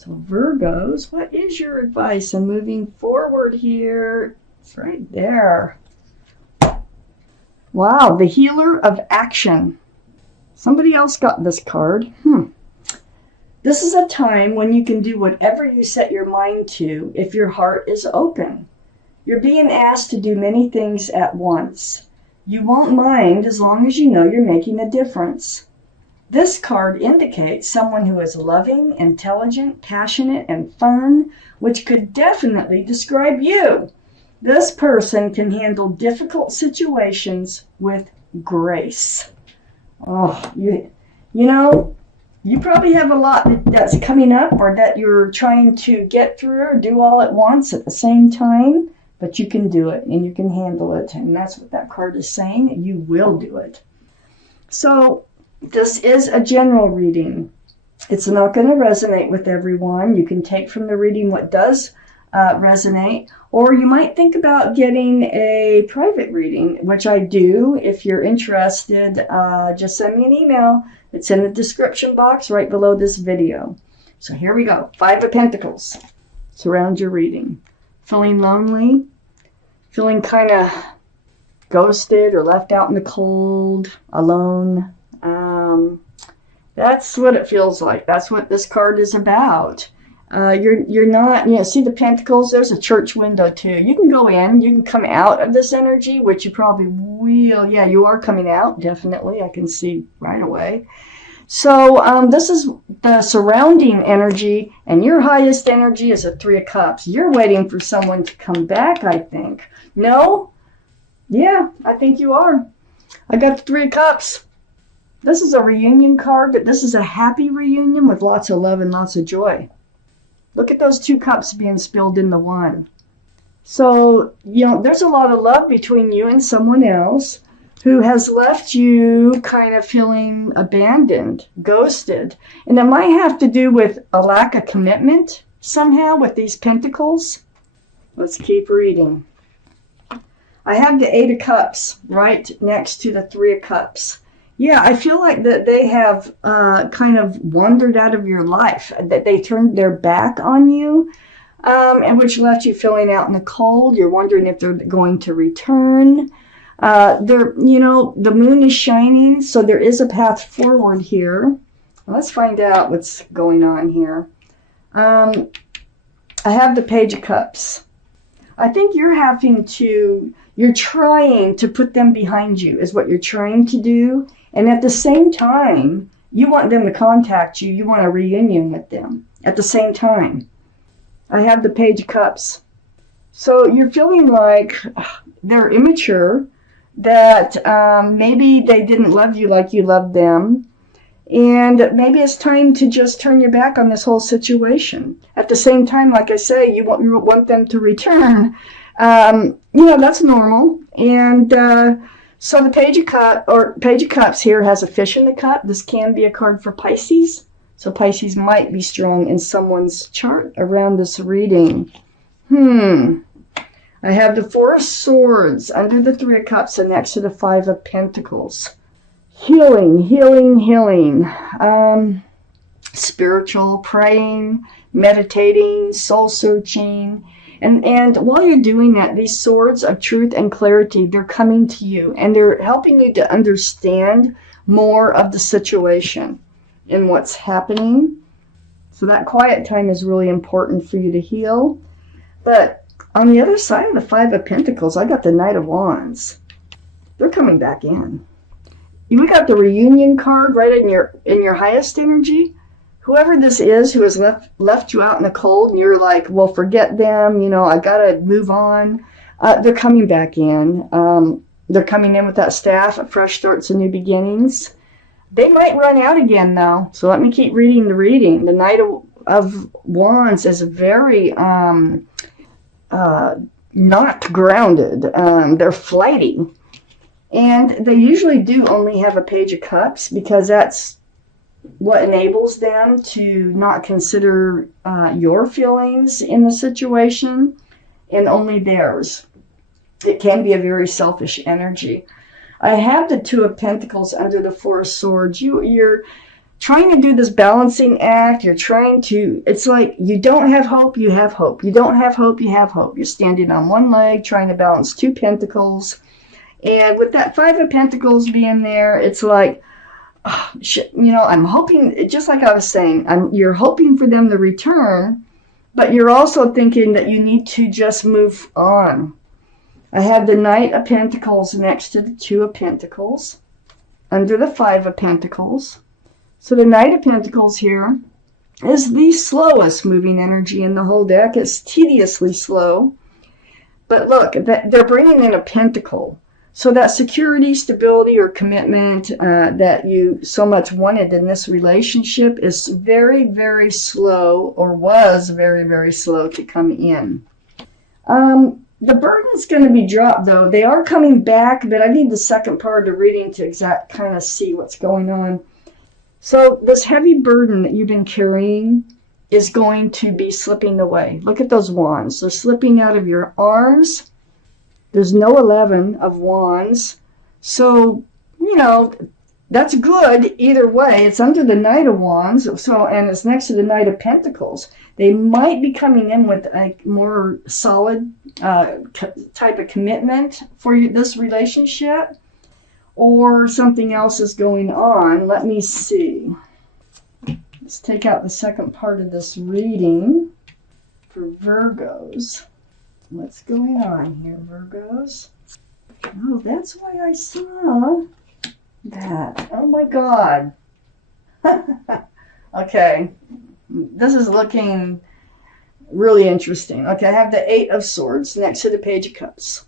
So Virgos, what is your advice on moving forward here? It's right there. Wow, the healer of action. Somebody else got this card. This is a time when you can do whatever you set your mind to if your heart is open. You're being asked to do many things at once. You won't mind as long as you know you're making a difference. This card indicates someone who is loving, intelligent, passionate, and fun, which could definitely describe you. This person can handle difficult situations with grace. Oh, you know, you probably have a lot that's coming up or that you're trying to get through or do all at once at the same time, but you can do it and you can handle it. And that's what that card is saying. You will do it. So this is a general reading. It's not going to resonate with everyone. You can take from the reading what does resonate, or you might think about getting a private reading, which I do. If you're interested, just send me an email. It's in the description box right below this video. So here we go. 5 of Pentacles. Surround your reading. Feeling lonely? Feeling kind of ghosted or left out in the cold, alone? That's what it feels like. That's what this card is about. You're not, see the Pentacles? There's a church window too. You can go in, you can come out of this energy, which you probably will. Yeah, you are coming out, definitely. I can see right away. So this is the surrounding energy, and your highest energy is a 3 of Cups. You're waiting for someone to come back, I think. No? Yeah, I think you are. I got the 3 of Cups. This is a reunion card, but this is a happy reunion with lots of love and lots of joy. Look at those 2 cups being spilled in the one. So, there's a lot of love between you and someone else who has left you kind of feeling abandoned, ghosted. And it might have to do with a lack of commitment somehow with these Pentacles. Let's keep reading. I have the 8 of Cups right next to the 3 of Cups. Yeah, I feel like that they have kind of wandered out of your life, that they turned their back on you, and which left you feeling out in the cold. You're wondering if they're going to return. The moon is shining, so there is a path forward here. Let's find out what's going on here. I have the Page of Cups. I think you're trying to put them behind you, is what you're trying to do. And at the same time, you want them to contact you. You want a reunion with them at the same time. I have the Page of Cups. So you're feeling like they're immature, that maybe they didn't love you like you loved them. And maybe it's time to just turn your back on this whole situation. At the same time, like I say, you want them to return. That's normal. And so the Page of Cups here has a fish in the cup. This can be a card for Pisces. So Pisces might be strong in someone's chart around this reading. I have the 4 of Swords under the 3 of Cups and next to the 5 of Pentacles. Healing. Spiritual, praying, meditating, soul searching. And while you're doing that, these swords of truth and clarity, they're coming to you and they're helping you to understand more of the situation and what's happening. So that quiet time is really important for you to heal. But on the other side of the 5 of Pentacles, I got the Knight of Wands. They're coming back in. We got the reunion card right in your highest energy. Whoever this is who has left you out in the cold and you're like, well, forget them, I gotta move on. They're coming back in. They're coming in with that staff of fresh starts and new beginnings. They might run out again though. So let me keep reading the reading. The Knight of Wands is very not grounded. They're flighty. And they usually do only have a Page of Cups because that's what enables them to not consider your feelings in the situation and only theirs. It can be a very selfish energy. I have the 2 of Pentacles under the 4 of Swords. You're trying to do this balancing act. You're trying to, it's like you don't have hope, you have hope. You don't have hope, you have hope. You're standing on one leg, trying to balance two pentacles. And with that Five of Pentacles being there, it's like, oh, shit, I'm hoping, just like I was saying, you're hoping for them to return, but you're also thinking that you need to just move on. I have the Knight of Pentacles next to the Two of Pentacles, under the Five of Pentacles. So the Knight of Pentacles here is the slowest moving energy in the whole deck. It's tediously slow. But look, they're bringing in a pentacle. So that security, stability, or commitment that you so much wanted in this relationship is very, very slow, or was very, very slow to come in. The burden's going to be dropped, though. They are coming back, but I need the second part of the reading to kind of see what's going on. So this heavy burden that you've been carrying is going to be slipping away. Look at those wands. They're slipping out of your arms. There's no 11 of wands. So, that's good either way. It's under the Knight of Wands, and it's next to the Knight of Pentacles. They might be coming in with a more solid type of commitment for this relationship, or something else is going on. Let me see. Let's take out the second part of this reading for Virgos. What's going on here, Virgos? Oh, that's why I saw that. Oh my God. Okay. This is looking really interesting. Okay, I have the Eight of Swords next to the Page of Cups.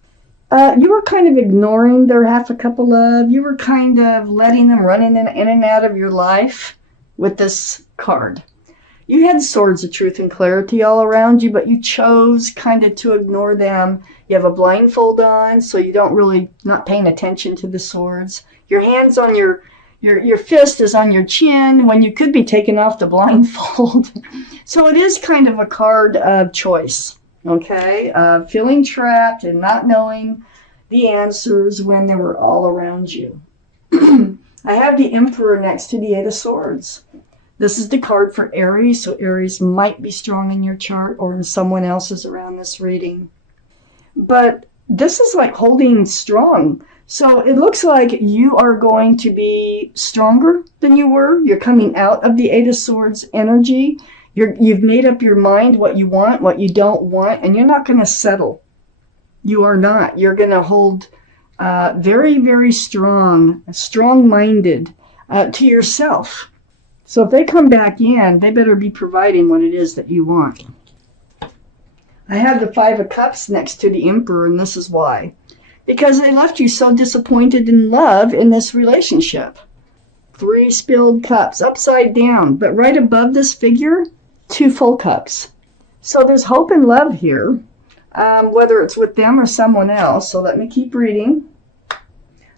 You were kind of ignoring their half a cup of love. You were kind of letting them run in and out of your life with this card. You had swords of truth and clarity all around you, but you chose kind of to ignore them. You have a blindfold on, so you don't really, not paying attention to the swords. Your hand's on your fist is on your chin when you could be taking off the blindfold. So it is kind of a card of choice, okay? Feeling trapped and not knowing the answers when they were all around you. I have the Emperor next to the Eight of Swords. This is the card for Aries, so Aries might be strong in your chart or in someone else's around this reading. But this is like holding strong. So it looks like you are going to be stronger than you were. You're coming out of the Eight of Swords energy. You've made up your mind what you want, what you don't want, and you're not going to settle. You are not. You're going to hold very, very strong-minded to yourself. So if they come back in, they better be providing what it is that you want. I have the Five of Cups next to the Emperor, and this is why. Because they left you so disappointed in love in this relationship. 3 spilled cups, upside down. But right above this figure, 2 full cups. So there's hope and love here, whether it's with them or someone else. So let me keep reading.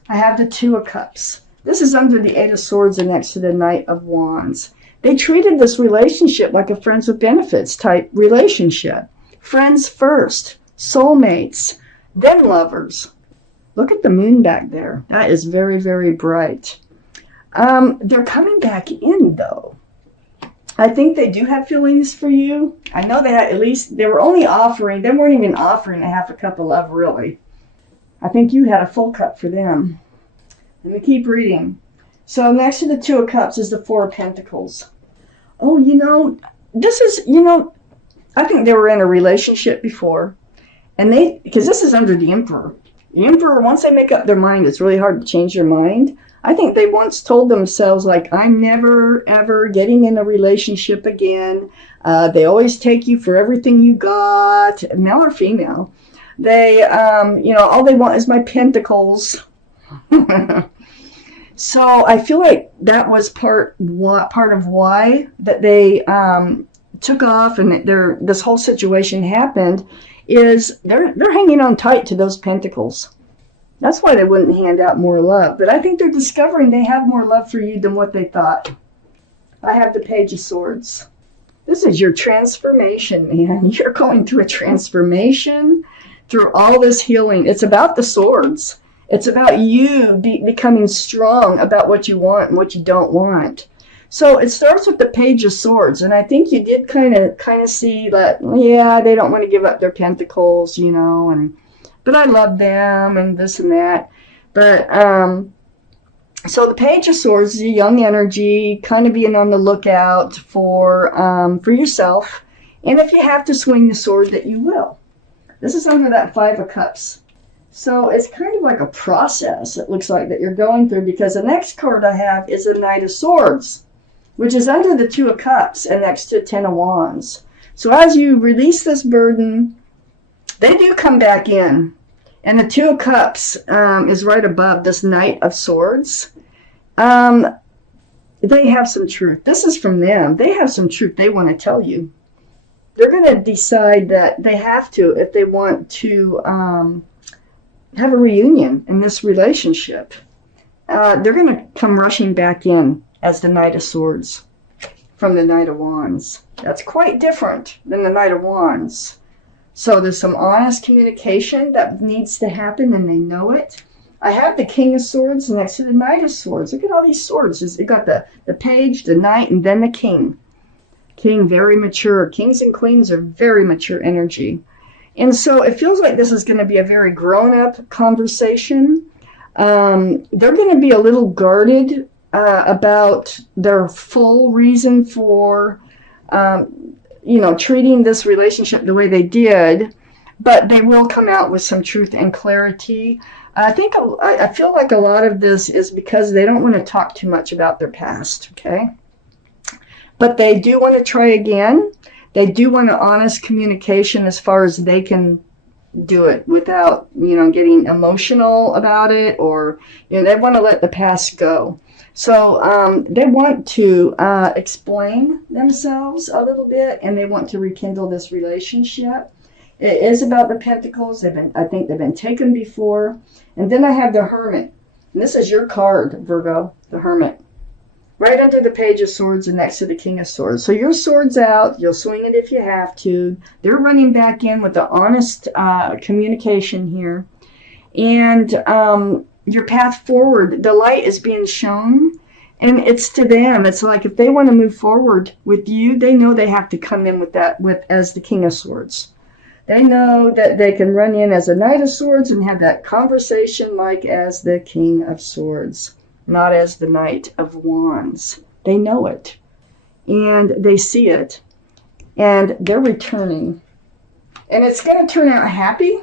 I have the Two of Cups. This is under the Eight of Swords and next to the Knight of Wands. They treated this relationship like a friends with benefits type relationship. Friends first, soulmates, then lovers. Look at the moon back there. That is very, very bright. They're coming back in, though. I think they do have feelings for you. I know they had, at least they weren't even offering a half a cup of love, really. I think you had a full cup for them. Let me keep reading. So next to the Two of Cups is the Four of Pentacles. Oh, this is, I think they were in a relationship before. And because this is under the Emperor. The Emperor, once they make up their mind, it's really hard to change their mind. I think they once told themselves, like, I'm never, ever getting in a relationship again. They always take you for everything you got, male or female. They, all they want is my pentacles. So I feel like that was part of why that they took off and this whole situation happened, is they're hanging on tight to those pentacles. That's why they wouldn't hand out more love. But I think they're discovering they have more love for you than what they thought. I have the Page of Swords. This is your transformation, man. You're going through a transformation, through all this healing. It's about the swords. It's about you becoming strong about what you want and what you don't want. So it starts with the Page of Swords, and I think you did kind of see that, yeah, they don't want to give up their pentacles, and but I love them and this and that. But so the Page of Swords is a young energy, kind of being on the lookout for yourself, and if you have to swing the sword, that you will. This is under that Five of Cups. So it's kind of like a process, it looks like, that you're going through, because the next card I have is the Knight of Swords, which is under the Two of Cups and next to Ten of Wands. So as you release this burden, they do come back in. And the Two of Cups is right above this Knight of Swords. They have some truth. This is from them. They have some truth they want to tell you. They're going to decide that they have to, if they want to have a reunion in this relationship. They're going to come rushing back in as the Knight of Swords from the Knight of Wands. That's quite different than the Knight of Wands. So there's some honest communication that needs to happen, and they know it. I have the King of Swords next to the Knight of Swords. Look at all these swords. You got the Page, the Knight, and then the King. King, very mature. Kings and Queens are very mature energy. And so it feels like this is going to be a very grown-up conversation. They're going to be a little guarded about their full reason for, treating this relationship the way they did, but they will come out with some truth and clarity. I feel like a lot of this is because they don't want to talk too much about their past, okay? But they do want to try again. They do want an honest communication as far as they can do it without, getting emotional about it, or, they want to let the past go. So they want to explain themselves a little bit, and they want to rekindle this relationship. It is about the Pentacles. I think they've been taken before. And then I have the Hermit. And this is your card, Virgo, the Hermit. Right under the Page of Swords and next to the King of Swords. So your sword's out. You'll swing it if you have to. They're running back in with the honest communication here. And your path forward, the light is being shown. And it's to them. It's like if they want to move forward with you, they know they have to come in as the King of Swords. They know that they can run in as a Knight of Swords and have that conversation like as the King of Swords, not as the Knight of Wands. They know it, and they see it, and they're returning. And it's going to turn out happy.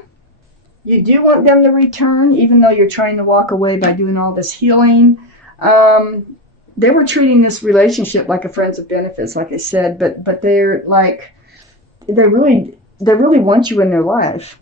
You do want them to return, even though you're trying to walk away by doing all this healing. They were treating this relationship like a friends of benefits, like I said, but they're like, they really want you in their life.